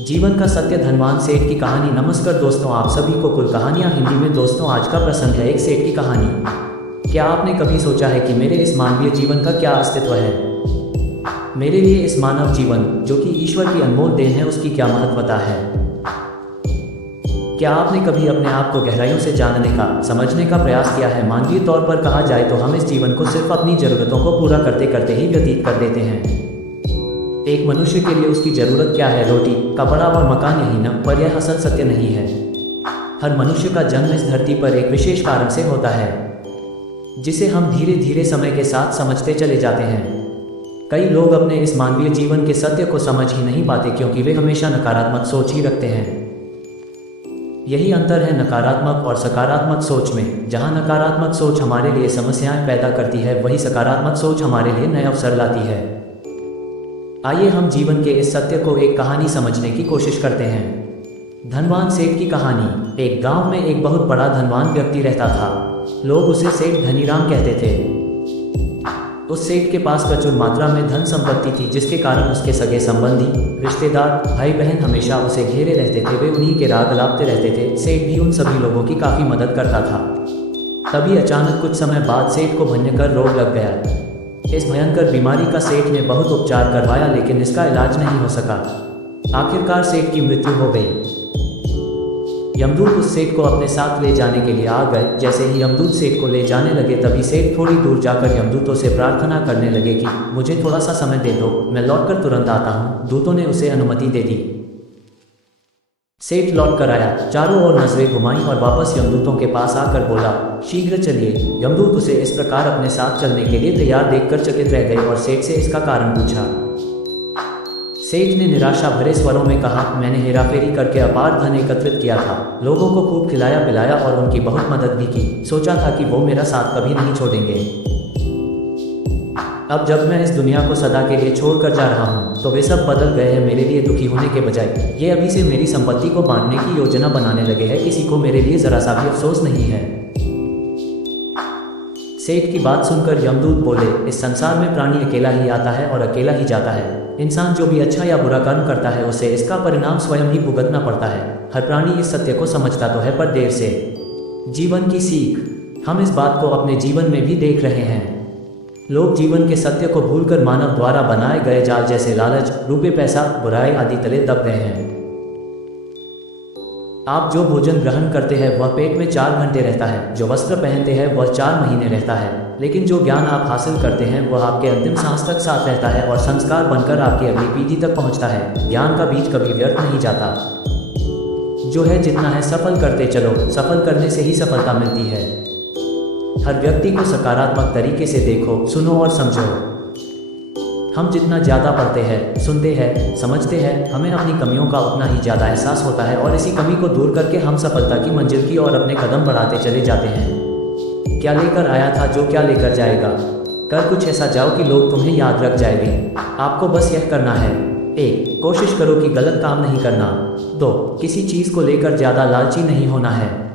जीवन का सत्य धनवान सेठ की कहानी। नमस्कार दोस्तों, आप सभी को कुल कहानियाँ हिंदी में। दोस्तों, आज का प्रसंग है एक सेठ की कहानी। क्या आपने कभी सोचा है कि मेरे इस मानवीय जीवन का क्या अस्तित्व है? मेरे लिए इस मानव जीवन, जो कि ईश्वर की अनमोल देन है, उसकी क्या महत्वता है? क्या आपने कभी अपने आप को गहराइयों से जानने का, समझने का प्रयास किया है? मानवीय तौर पर कहा जाए तो हम इस जीवन को सिर्फ अपनी ज़रूरतों को पूरा करते करते ही व्यतीत कर देते हैं। एक मनुष्य के लिए उसकी ज़रूरत क्या है? रोटी, कपड़ा और मकान, यही न? पर यह असल सत्य नहीं है। हर मनुष्य का जन्म इस धरती पर एक विशेष कारण से होता है, जिसे हम धीरे धीरे समय के साथ समझते चले जाते हैं। कई लोग अपने इस मानवीय जीवन के सत्य को समझ ही नहीं पाते, क्योंकि वे हमेशा नकारात्मक सोच ही रखते हैं। यही अंतर है नकारात्मक और सकारात्मक सोच में। जहां नकारात्मक सोच हमारे लिए समस्याएं पैदा करती है, वही सकारात्मक सोच हमारे लिए नए अवसर लाती है। आइए हम जीवन के इस सत्य को एक कहानी समझने की कोशिश करते हैं। धनवान सेठ की कहानी। एक गांव में एक बहुत बड़ा धनवान व्यक्ति रहता था। लोग उसे सेठ धनीराम कहते थे। उस सेठ के पास प्रचुर मात्रा में धन संपत्ति थी, जिसके कारण उसके सगे संबंधी, रिश्तेदार, भाई बहन हमेशा उसे घेरे रहते थे। वे उन्हीं के राग अलापते रहते थे। सेठ भी उन सभी लोगों की काफ़ी मदद करता था। तभी अचानक कुछ समय बाद सेठ को भयंकर रोग लग गया। इस भयंकर बीमारी का सेठ ने बहुत उपचार करवाया, लेकिन इसका इलाज नहीं हो सका। आखिरकार सेठ की मृत्यु हो गई। यमदूत उस सेठ को अपने साथ ले जाने के लिए आ गए। जैसे ही यमदूत सेठ को ले जाने लगे, तभी सेठ थोड़ी दूर जाकर यमदूतों से प्रार्थना करने लगे कि मुझे थोड़ा सा समय दे दो, मैं लौटकर तुरंत आता हूँ। दूतों ने उसे अनुमति दे दी। सेठ लौट कर आया, चारों ओर नजरें घुमाई और वापस यमदूतों के पास आकर बोला, शीघ्र चलिए। यमदूत उसे इस प्रकार अपने साथ चलने के लिए तैयार देखकर चकित रह गए और सेठ से इसका कारण पूछा। सेठ ने निराशा भरे स्वरों में कहा, मैंने हेराफेरी करके अपार धन एकत्रित किया था, लोगों को खूब खिलाया पिलाया और उनकी बहुत मदद भी की। सोचा था कि वो मेरा साथ कभी नहीं छोड़ेंगे। अब जब मैं इस दुनिया को सदा के लिए छोड़कर जा रहा हूँ, तो वे सब बदल गए हैं। मेरे लिए दुखी होने के बजाय ये अभी से मेरी संपत्ति को बांटने की योजना बनाने लगे हैं। किसी को मेरे लिए जरा सा भी अफसोस नहीं है। सेठ की बात सुनकर यमदूत बोले, इस संसार में प्राणी अकेला ही आता है और अकेला ही जाता है। इंसान जो भी अच्छा या बुरा कर्म करता है, उसे इसका परिणाम स्वयं ही भुगतना पड़ता है। हर प्राणी इस सत्य को समझता तो है, पर देर से। जीवन की सीख। हम इस बात को अपने जीवन में भी देख रहे हैं। लोग जीवन के सत्य को भूलकर मानव द्वारा बनाए गए जाल जैसे लालच, रुपये, पैसा, बुराई आदि तले दब गए हैं। आप जो भोजन ग्रहण करते हैं वह पेट में 4 घंटे रहता है, जो वस्त्र पहनते हैं वह 4 महीने रहता है, लेकिन जो ज्ञान आप हासिल करते हैं वह आपके अंतिम सांस तक साथ रहता है और संस्कार बनकर आपकी अगली पीढ़ी तक पहुंचता है। ज्ञान का बीज कभी व्यर्थ नहीं जाता। जो है जितना है सफल करते चलो, सफल करने से ही सफलता मिलती है। हर व्यक्ति को सकारात्मक तरीके से देखो, सुनो और समझो। हम जितना ज़्यादा पढ़ते हैं, सुनते हैं, समझते हैं, हमें अपनी कमियों का उतना ही ज़्यादा एहसास होता है और इसी कमी को दूर करके हम सफलता की मंजिल की ओर अपने कदम बढ़ाते चले जाते हैं। क्या लेकर आया था, जो क्या लेकर जाएगा। कर कुछ ऐसा जाओ कि लोग तुम्हें याद रख जाएंगे। आपको बस यह करना है। 1. कोशिश करो कि गलत काम नहीं करना। 2. किसी चीज़ को लेकर ज़्यादा लालची नहीं होना है।